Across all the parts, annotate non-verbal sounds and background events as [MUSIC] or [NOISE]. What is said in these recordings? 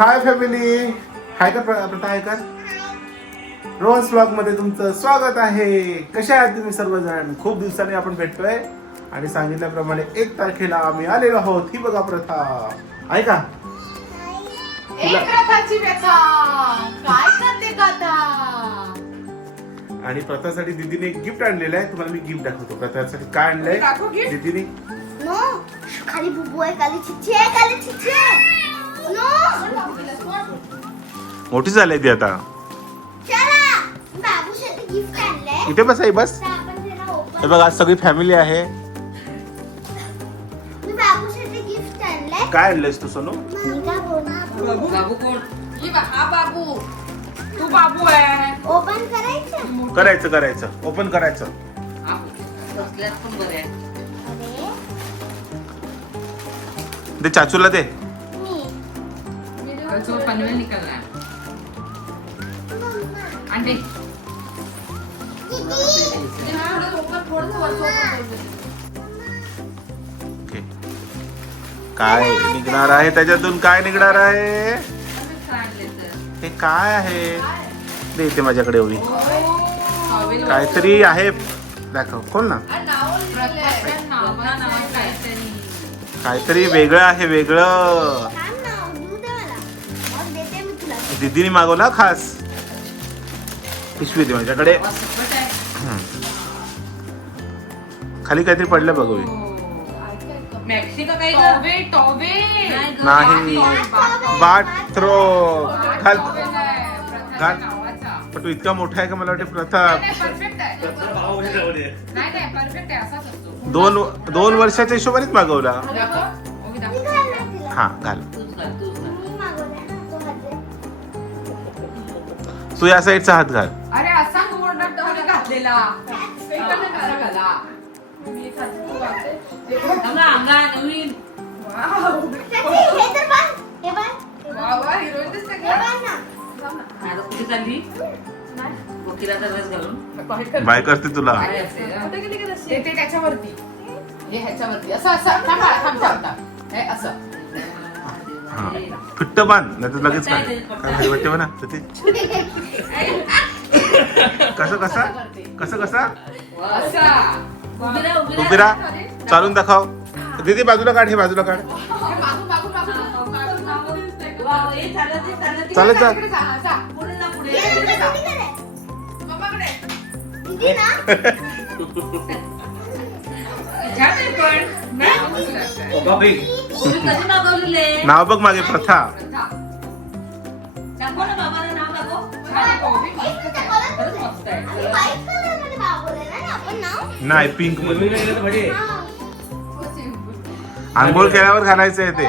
Hi family हाय का प्र- प्रथा आहे का? रोहन्स ब्लॉगमध्ये तुमचं स्वागत आहे. कसे आहात तुम्ही सर्वजण? खूप दिवसांनी आपण भेटतोय आणि सांगितल्याप्रमाणे एक तारखेला आम्ही आलेलो आहोत. ही बघा प्रथा. आहे का? तुला- एक रथाची व्यथा. काय करते गाता आणि प्रथासाठी दीदीने एक गिफ्ट आणलेलं आहे. तुम्हाला मी गिफ्ट दाखवतो. प्रथासाठी काय आणलंय. दीदीने खाली बुबू आहे खाली चिच्ची आहे खाली चिच्ची आहे. मोठी झाली ती आता. चला. बाबूसाठी गिफ्ट आणलंय. इथे बस आई बस. हे बघ आज सगळी फॅमिली आहे. मी बाबूसाठी गिफ्ट आणलंय. काय आणलंयस तू सोनू? बाबू कोण? ही बा- हा बाबू. तू बाबू आहे. ओपन करायचं? करायचं करायचं. ओपन करायचं. बसल्यात पण बरे आहे अरे. दे चाचूला दे. मी जो पनवेल निकलला अंडे. ओके. काय निघणार आहे त्याच्यातून? काय निघणार आहे? हे काय आहे? दे इथे माझ्याकडे एवढी काहीतरी आहे. दाखव. खोल ना. काहीतरी वेगळं आहे वेगळं. दीदीने मागवला खास. पिशवी दे माझ्याकडे खाली काहीतरी पडलं बघू मेक्सिको काही टॉवे टॉवे. नाही. बाट थ्रो. घाल. घाल. पण तू इतका मोठा आहे का मला वाटते प्रथा परफेक्ट आहे. नाही नाही परफेक्ट आहे असाच असतो. दोन दोन वर्षाच्या हिशोबानेच मागवला. हा घाल. तू या साईडचा हात घाल. अरे असा मोडा टॉवे घातलेला. इकडनं घाला घाला. मी घालते. हे हे हे बाय करते तुला. हा? त्याच्यावरती. हे ह्याच्यावरती. असं असं. थांब बाळा, थांब थांब थांब. हे असं. हा. फिट्ट बांध नाही तर लगेच काय काय भारी वाटते म्हणा तर ते कसं कसा? कसं कसा? असा उभी राहा. चालून दाखव. दीदी बाजूला काढ हे बाजूला काढ. हे? चालत जा. [LAUGHS] नाव बघ मागे प्रथा. आपण नाव? नाही पिंकमध्ये हा. आंघोळ केल्यावर घालायचं आहे ते.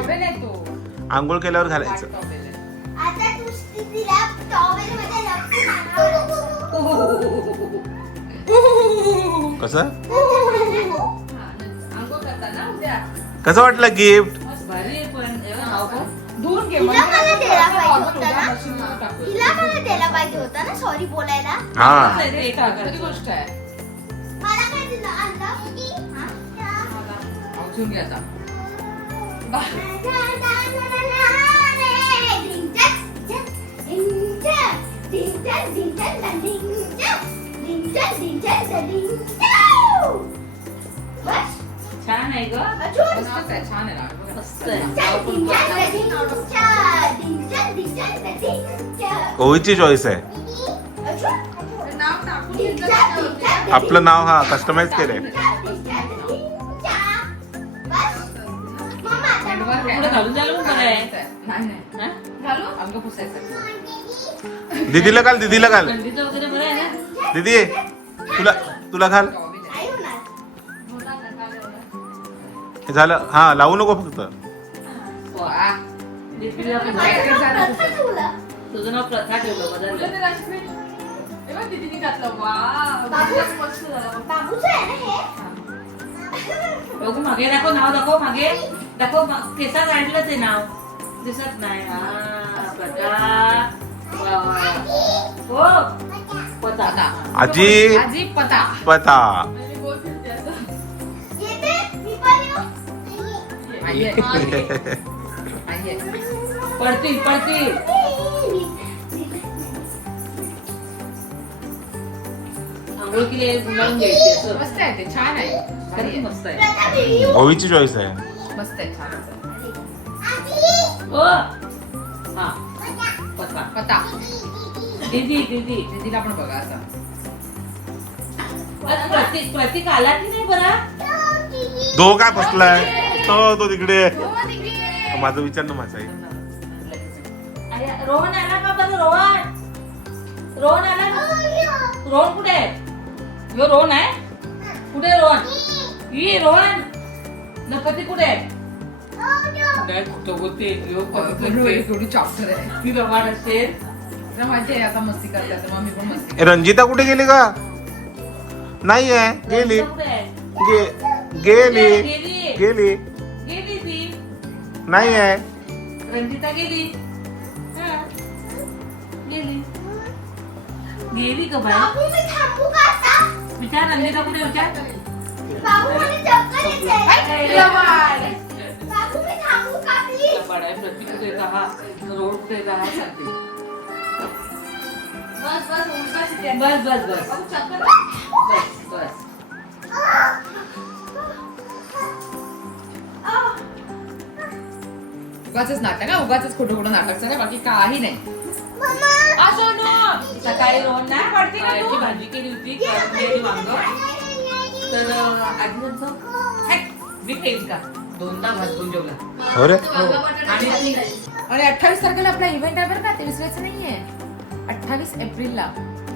आंघोळ केल्यावर हा, घालायचं कसं? कसं वाटलं गिफ्ट धुवून घे, तिला मग मला द्यायला पाहिजे होता उद्या ना? मशीनमध्ये टाकू. तिला मला द्यायला पाहिजे होता ना सॉरी बोलायला. हा. खरी गोष्ट आहे? मला काय दिलं अंडा हा? आवचून घे आता. बा- छान आहे ग. मस्तच आहे, छान आहे ना. मस्त ओळीची चॉईस आहे. ते नाव टाकून घेतलं त्याच्यावरती. आपलं नाव हा कस्टमाइज केलंय. आहे. पुढे घालून झालं मग बरं आहे. नाही. नाही हा? घालू? अंग पुसायचं. दीदीला घाल दीदीला घाल. थंडीचं वगैरे बरं आहे ना? दीदी तुला तुला घाल. हे झालं. हा लावू नको फक्त. वा. दीदीला पण जायचं झालं तुझं. नाव प्रथा ठेवलं बघ, मागे दाखव नाव दाखव मागे. दाखव मा- केसा काढलं ते नाव. दिसत नाही. हा प्रथा. वा, वा. हो पताका आजी. आजी पता. आई आहे. आई आहे. पडतील पडतील आंघोळ केली गुंडाळून घ्यायची असं. मस्त आहे ते छान आहे. खरंच. मस्त आहे. ओवीची चॉईस आहे. मस्त आहे छान आहे. ओ! हा. पता पता दीदी दीदी. दीदीला पण बघा आता. प्रतीक प्रतीक आला की नाही बरा? दो काय बसलाय. तो तो तिकडे. माझा विचार ना माझा रोहन आला का बरं रोहन? रोहन आला का? रोहन कुठे आहे? यो रोहन आहे? कुठे रोहन? ही रोहन. गणपती कुठे आहे? काय कुठं होते यो रोहित एवढी चॉप्टर आहे. ती रवाड असेल. तिला माहिती आहे आता मस्ती करतात तर मग मी पण मस्ती ए, रंजिता कुठे गेली का नाही आहे? गेली. गेली. गेली. नाही आहे रंजिता गेली. हा. गेली. गेली का बाय बाबू मी थांबू का आता? विचार रंजिता कुठे विचार. बाबू मला चक्कर येते. बाबू मी थांबू का प्लीज पाडाय प्रतीक कुठे आहे का हा रोड कुठे हा सांगते. बस बस. बस बस बस. बस बस. उगाचच नाटक हा? उगाचच खोटं खोटं नाटक चालू आहे, बाकी काही नाही. आ, सोनू सकाळी रोहन ना पायाची भाजी केली होती वांग तर आधी त्यांचं मी खाईल का? दोनदा भाजून जेवला. हो रे. आणि अरे अठ्ठावीस तारखेला आपला इव्हेंट आहे बरं का ते विसरायचं नाहीये. अठ्ठावीस एप्रिलला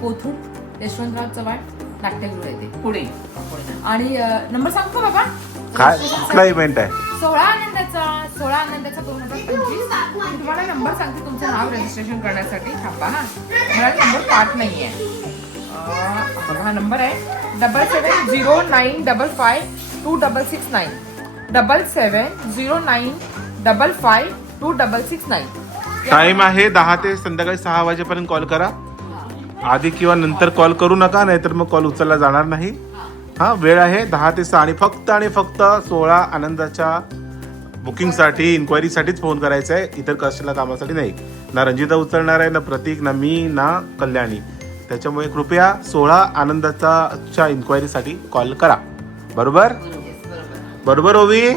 कोथरूड यशवंतराव चव्हाण नाट्यगृह येते. पुढे आणि नंबर सांगू का बाबा? काय? कुठला इव्हेंट आहे? सोळा आनंदाचा. सोळा आनंदाचा दोन हजार पंचवीस. मी तुम्हाला नंबर सांगते तुमचं नाव रजिस्ट्रेशन करण्यासाठी. थांबा हा. मला नंबर पाठ नाही आहे बघा हा नंबर आहे. Double seven zero nine double five two double six nine double seven zero nine double five two double six nine time आहे दहा ते संध्याकाळी सहा वाजेपर्यंत कॉल करा. आधी किंवा नंतर कॉल करू नका नाहीतर मग कॉल उचलला जाणार नाही. हा वेळ आहे दहा ते सहा आणि फक्त आणि फक्त सोळा आनंदाच्या बुकिंगसाठी इन्क्वायरीसाठीच फोन करायचा आहे इतर कशाला कामासाठी नाही. ना रंजिता उचलणार आहे ना प्रतीक ना मी ना कल्याणी. त्याच्यामुळे कृपया सोळा आनंदाचा इन्क्वायरीसाठी कॉल करा. बरोबर? बरोबर ओवी?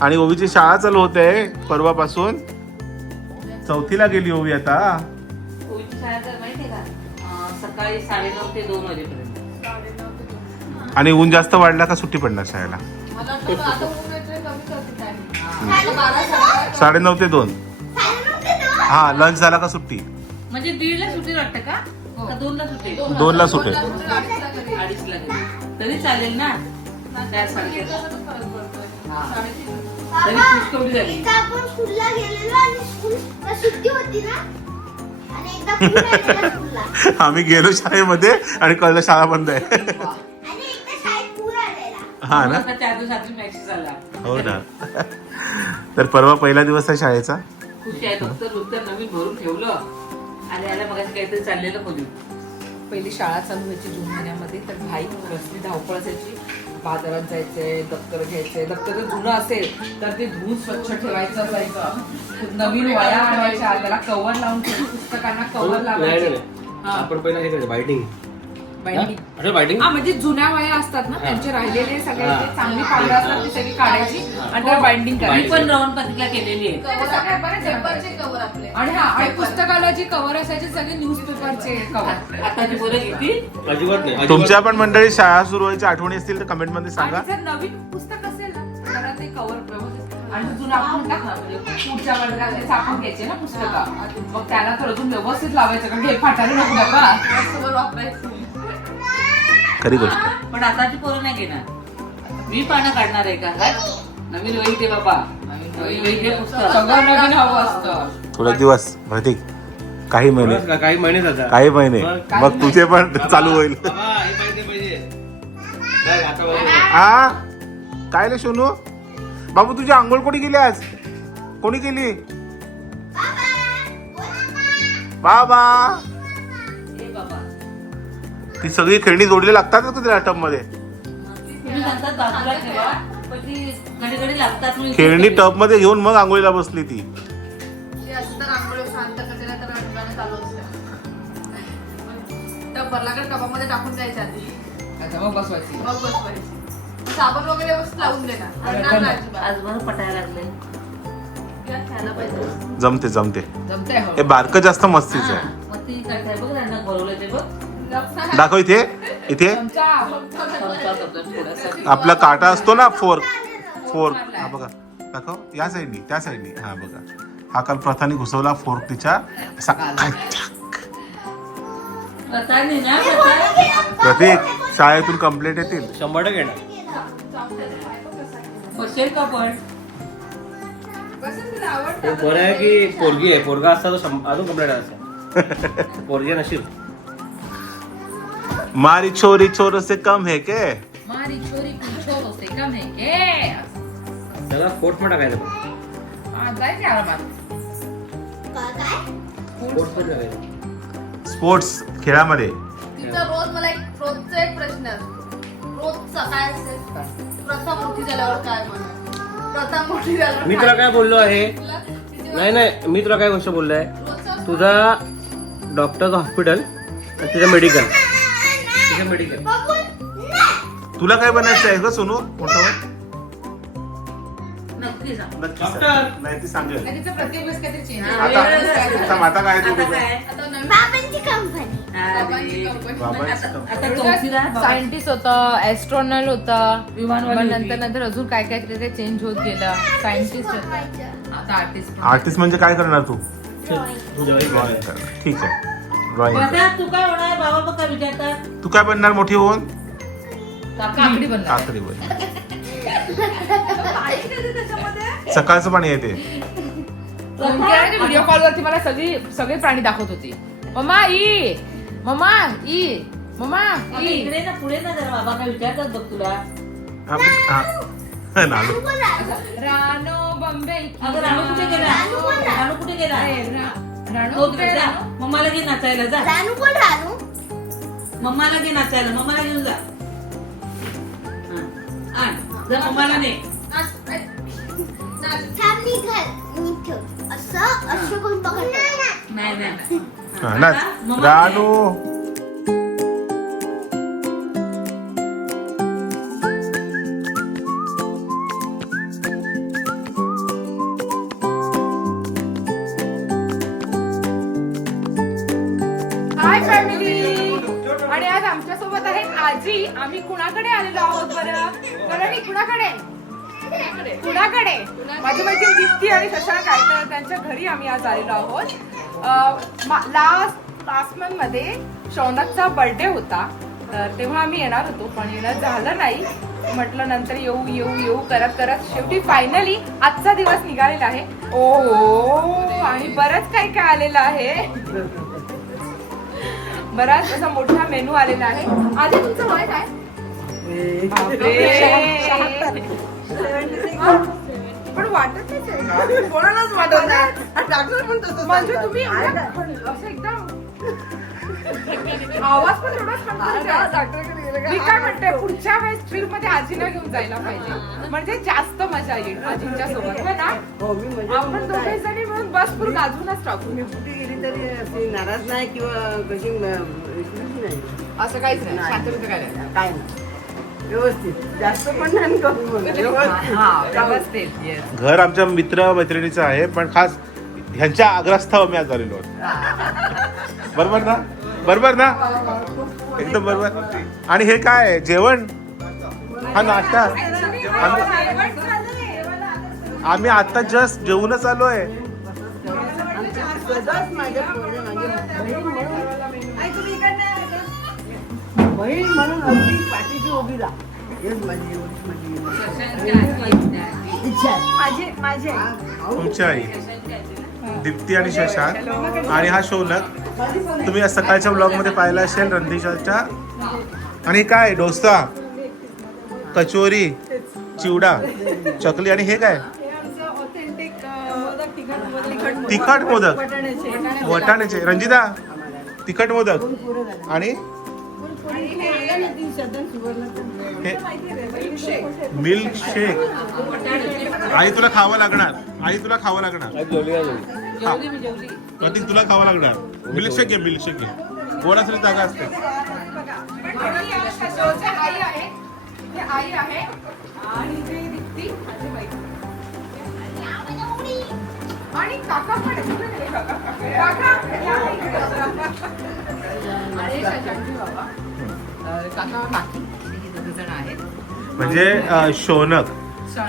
आणि ओवीची शाळा चालू होते परवापासून. चौथीला गेली ओवी आता. सकाळी साडेनऊ ते दोन वाजेपर्यंत. आणि ऊन जास्त वाढला का सुट्टी पडणार शाळेला? Time. साडेनऊ ते दोन. हा लंच झाला का सुट्टी? म्हणजे दीडला सुट्टी वाटतं का? का दोनला सुट्टी? दोनला सुटेल अडीचला घरी. अडीचला घरी. तरी चालेल ना? त्यासारखे. तरी खुश केवढी झाली? एकदा आपण स्कूलला गेलेलो आणि स्कूल सुट्टी होती ना? आणि एकदा पूर आलेला स्कूलला आम्ही गेलो शाळेमध्ये आणि कळलं शाळा बंद आहे. हा ना? आता चार दिवसातून मॅसेज आला हो ना. तर परवा पहिला दिवस आहे शाळेचा? खुशी आहे दप्तर उत्तर नवीन भरून ठेवलं. आणि याला मग काहीतरी चाललेलं खोली पहिली शाळा चालू व्हायची जून महिन्यामध्ये. तर घाई रस्ती धावपळ असायची. बाजारात जायचंय दप्तर घ्यायचंय. दप्तर जर जुनं असेल तर ते धुवून स्वच्छ ठेवायचं असायचं. नवीन वया आणायच्या त्याला कव्हर लावून पुस्तकांना नाही लावायचे. हा. आपण पहिला हे करायचं बायटिंग हा? म्हणजे जुन्या वया असतात ना त्यांचे राहिलेले सगळे हा. जे चांगली पानं असतात ती सगळी काढायची आणि त्याला बाइंडिंग मी करायची. पण रवण पत्रिका केलेली आहे. आणि हा आणि पुस्तकाला जे कव्हर असायचे सगळे न्यूजपेपरचे कव्हर अजिबात नाही. अजिबात तुमच्या पण मंडळी शाळा सुरू व्हायच्या आठवणी असतील तर कमेंटमध्ये सांगा. आणि जर नवीन पुस्तक असेल ना तर त्याला ते कव्हर व्यवस्थित. आणि जुनं आपण म्हणतात ना म्हणजे पुढच्या वर्गात ते छापून घ्यायचे ना पुस्तकं. मग त्याला थोडं अजून व्यवस्थित लावायचं कारण हे फाटायला नको बाबा. खरी गोष्ट आहे. पण आताची पोरं नाही घेणार. मी पानं काढणार आहे का? नवीन वही दे बाबा. नवीन वही दे पुस्तक सगळं नवीन हवं असतं. थोडे दिवस प्रतीक काही महिने. बस का, काही महिने जातात. काही महिने. मग- तुझे पण चालू होईल. बाबा, हे पाहिजे पाहिजे. बघ, आता बघ. आ काय रे सोनू? बाबू तुझी आंघोळ कोणी केली आज? कोणी केली? बाबा बाबा! ती सगळी खेळणी जोडली लागतात का तुझ्या टबमध्ये? खेळणी. टबमध्ये घेऊन मग आंघोळीला बसली ती. साबण वगैरे लावून देणार पटायला लागले. जमते जमते. हे. बारकं जास्त मस्तीच आहे. दाखव इथे. इथे. आपला काटा असतो ना फोर्क फोर्क हा बघा. दाखव. या साईडनी त्या साईडनी हा बघा. हा काल प्रथाने घुसवला फोर्क तिच्या. प्रतीक शाळेतून कंप्लेंट येतील. शंभर टक्के बरं आहे की पोरगी आहे. पोरगा असता तो अजून कंप्लेंट असता. [LAUGHS] पोरगी नशीब. मारी छोरी छोर से कम है के? मारी छोरी छोरो से कम है के? त्याला कोटमध्ये टाकायचं. हा, जायचे आरामात. काय कोटमध्ये टाकायचं. स्पोर्ट्स खेळामध्ये. तिचा रोज मला एक रोजचा एक प्रश्न असतो रोजचा काय असेल? प्रथा मोठी झाल्यावर काय म्हणा? प्रथा मोठी झाल्यावर मी काय? तुला काय बोललो आहे? तुला किती नाही नाही मी तुला काय गोष्ट बोललो आहे? रोजचं तुझा डॉक्टरचं हॉस्पिटल आणि तुझं मेडिकल तुझं मेडिकल तुला काय बनायचं आहे ग सोनू? मोठं नक्की सांग. नक्की डॉक्टर. सांग. नाही ती सांगेल. आणि तिचं प्रत्येक वेळेस काहीतरी चेंज हा, आता वेगळं आता आता काय आता तू काय? आता नवीन बाबांची कंपनी बाबांची अरे. कंपनी. बाबांची आता- कंपनी. आता चौथीला बाबा- सायंटिस्ट होतं ऍस्ट्रॉनॉल होतं विमानवाली मग होती. नंतर नंतर अजून काय काय तिथे चेंज होत गेलं. सायंटिस्ट होतं. आता आर्टिस्ट आर्टिस्ट म्हणजे काय करणार तू? ठीक आहे. ड्रॉइंग तू काय होणार? बाबा काय विचारतात. तू काय बनणार मोठी होऊन? काकडी बनणार. काकडी बन सकाळचं पाणी येते. व्हिडिओ कॉल वरती मला सगळी सगळे प्राणी दाखवत होती. मम्मा ई! मम्मा ई! मम्मा अगं, ई! इकडे ना पुढे ना जरा बाबा काय विचारतात बघ तुला. रानो बॉम्बे अगं राणू कुठे गेला? राणू कुठे गेला? राणो तो तिकडे जा. मम्माला घे नाचायला जा. रानू कोण रानू. मम्माला घे नाचायला मम्माला घेऊन जा. हा. आण. जा मम्माला ने. थांब मी घर मी ठेव. असं असं कोण पकडलं नाही नाही, हा, रानू. आजी आम्ही कुणाकडे आलेलो आहोत बरं? बरं मी कुणाकडे? कुणाकडे? माझी माहिती दीप्ती आणि शशांक आहे तर त्यांच्या घरी आम्ही आज आलेलो आहोत. लास्ट लास्ट मंथमध्ये शौनकचा बर्थडे होता तर तेव्हा आम्ही येणार होतो पण येणं झालं नाही. म्हटलं नंतर येऊ येऊ येऊ करत करत शेवटी फायनली आजचा दिवस निघालेला आहे. ओ हो आणि बरंच काय काय आलेलं आहे. बराच असा मोठा मेनू आलेला आहे. आधी तुमचं वय काय. पण वाटत नाही कोणालाच वाटत नाही. म्हणजे तुम्ही एवढं पण असं एकदम आवाज पण एवढा खणखणीत आहे. मी काय म्हणते पुढच्या वेळेस ट्रिपमध्ये आजीला घेऊन जायला पाहिजे. म्हणजे जास्त मजा येईल आजींच्या सोबत. है ना? आपण दोघे जणी मिळून बस पूर्ण गाजूनच टाकू तरी अशी नाराज नाही किंवा कशी नाही. असं काहीच नाही. शांततेचं काय नाही. काय नाही. व्यवस्थित. जास्त पण नाही आणि कमी पण नाही. व्यवस्थित. हा व्यवस्थित. Yes. घर आमच्या मित्र मैत्रिणीचं आहे पण खास ह्यांच्या आग्रस्थाव मी आज आलेलो आहोत. बरोबर ना? बरोबर ना? एकदम बरोबर. आणि हे काय आहे? जेवण? हा नाश्ता? आम्ही- आम्ही आता जस्ट जेवूनच आलोय. सदाच माझ्या पोरी माझी बहीण बहीण म्हणून अगदी पाठीची उभी राहा. हेच माझी एवढीच माझी इच्छा आहे. माझी आई. तुमची आई. दीप्ती आणि शशांक. आणि हा शौनक तुम्ही या सकाळच्या ब्लॉगमध्ये पाहिला असेल रणधीशाच्या आणि काय डोसा कचोरी चिवडा चकली आणि हे काय? तिखट मोदक. वटाण्याचे. रंजिता तिखट मोदक. आणि? हे मिल्क शेक आई तुला खावं लागणार. आई तुला खावं लागणार. प्रतीक तुला खावं लागणार. मिल्कशेक घे मिल्कशेक घे. गोड असेल जागा असते. आई आहे. दोघे जण आहेत. म्हणजे शौनक.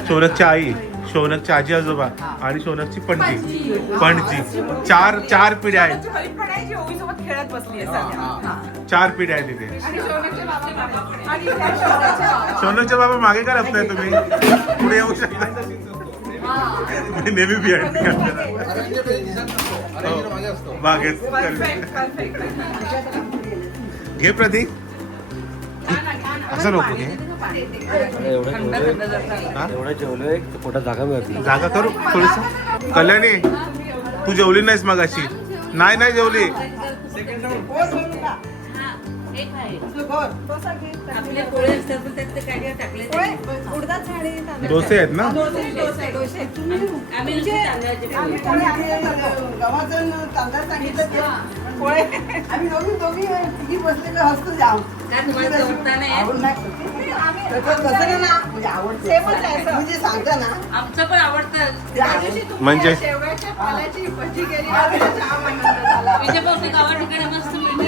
शौनकची आई शौनकची आजी आजोबा आणि शौनकची पणजी. पणजी. चार चार पिढ्या आहेत. पण. हा. चार पिढ्या आहेत तिथे. आणि शोनकचे बाबा पण आहेत. आणि इथे आहे शोनकचे बाबा. शौनकचे बाबा मागे का लपताय तुम्ही? पुढे येऊ शकता. नेहमी बिहाइंड मागेच Perfect, perfect. घे प्रतीक ना. असं नको घे. एवढं जेवलोय. हा? पोटात जागा मिळत जागा करू? थोडस? कल्याणी तू जेवली नाहीस मग अशी नाही नाही जेवली. एक आहे. आपले पोळे असतात पण त्यात ते काय काय टाकले ते. डोसे आहेत ना? आम्ही नुसते तांदळाचे पोळे. गव्हाचं तांदळ सांगितलं ते पोळे. आम्ही दोघी दोघी तिघी बसले का हसतो जाम काय तुम्हाला जमता नाही? म्हणजे म्हणजे सांगता ना. आमचं पण आवडतं. त्या दिवशी तुम्ही म्हणजे? मिळते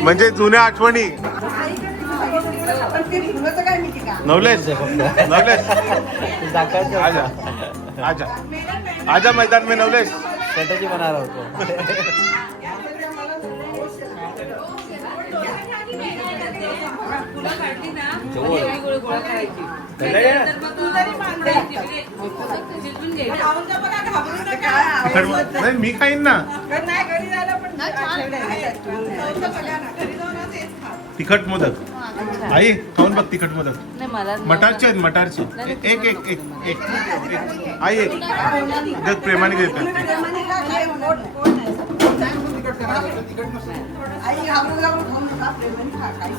म्हणजे जुन्या आठवणी. पण ते फिरवायचं काय मी का? नवलेश. नवलेश. आजा. आजा. आजा मैदान में नवलेश. होतो. [LAUGHS] नाही मी खाईन ना. तिखट मोदक. आई खाऊन बघ तिखट मोदक. मटारचे आहेत मटारचे. एक एक एक एक. आई एक. जग प्रेमाने देतात आई घाबरून घाबरून खाऊ नका प्रेमाने खा काही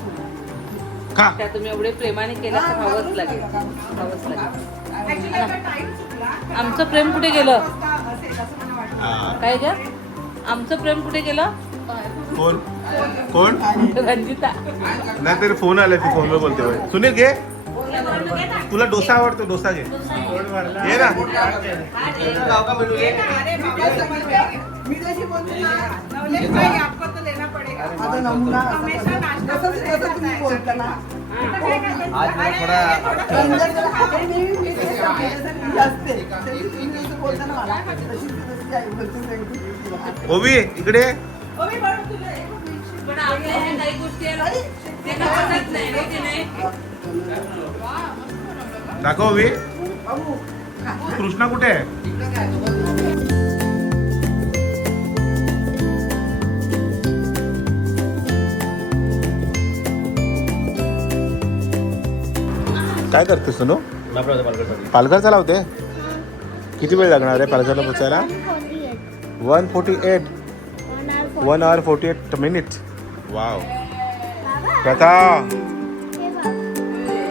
खा त्या तुम्ही एवढे प्रेमाने केलं तर खावंच लागेल. खावंच लागेल. आमचं प्रेम कुठे गेलं? काय ग? आमचं प्रेम कुठे गेलं? कोण? कोण? रंजिता. नाही तरी फोन आला ती फोनवर बोलते बाई. सुनील घे. तुला डोसा आवडतो डोसा घे. घे ना. अरे बाबा, समज गए. मी माझा नमुना तुम्ही. बोलता ना. आज मला थोडा असते बोलता ना मला तशी तशी. ओवी इकडे. ओवी, तुला काही गोष्टी हो दाखव ओवी. बाबू. कृष्णा कुठे आहे? काय करते सुनो? बापरे पालघरचा लावते? किती वेळ लागणार आहे पालघरला पोचायला? One forty eight one hour forty eight minute wow Pratha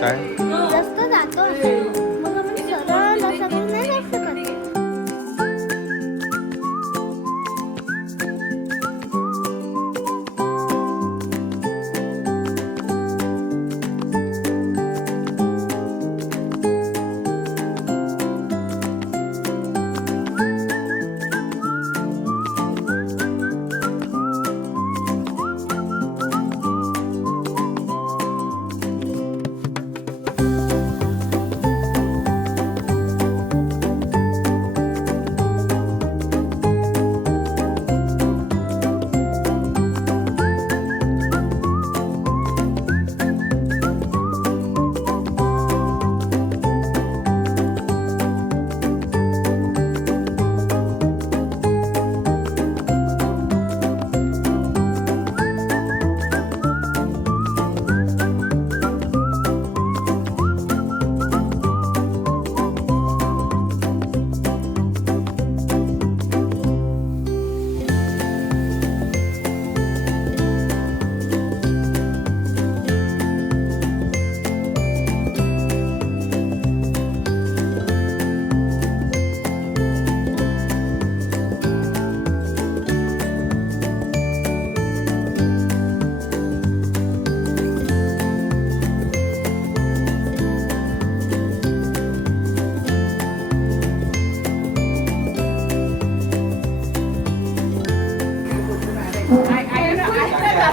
काय?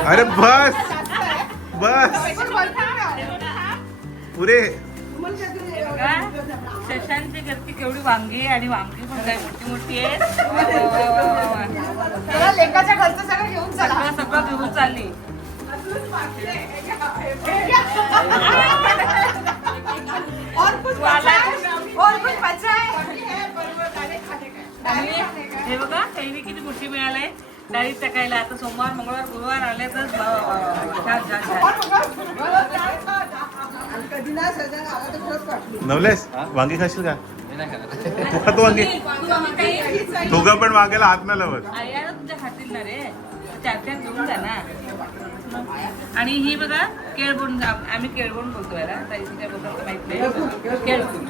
अरे बस बस. पुरे. घरची केवढी वांगी आणि वांगी पण काय मोठी मोठी आहे? लेकाच्या घरचं सगळं घेऊन चला. सगळं सगळं घेऊन चालली. और कुछ बचा है बघा कैरी किती मोठी मिळालंय डाळीत टाकायला आता सोमवार मंगळवार गुरुवार आले तर ना नवलेस वांगी खाशील का. तू वांगी. दोघं पण वांग्याला हात नाही लावत. ना खातील ना रे. चार चार घेऊन जा ना. आणि ही बघा केळबोन आम्ही केळबोन बोलतो याला ताई काय बोलतात माहीत नाही. केळफूल.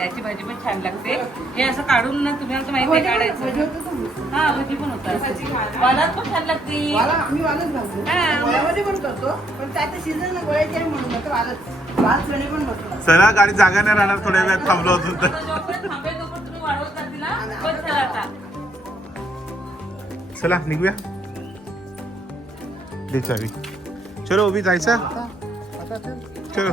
त्याची भाजी पण छान लागते. हे असं काढून ना तुम्हाला तर माहिती आहे काढायचं. हा भजी पण होतात. वालात पण छान लागते. आम्ही वालच घालतो. हा. पण करतो पण त्याचं सीझन गोळ्याचे म्हणून म्हणतो वालच वाल चणे पण म्हणतो चला गाडी जागा नाही राहणार थोड्या वेळात थांबलो अजून तर. तुम्ही वाढवत जातील ना पण चला आता. चला निघूया. दे चावी. चलो उभी जायचं. चलो.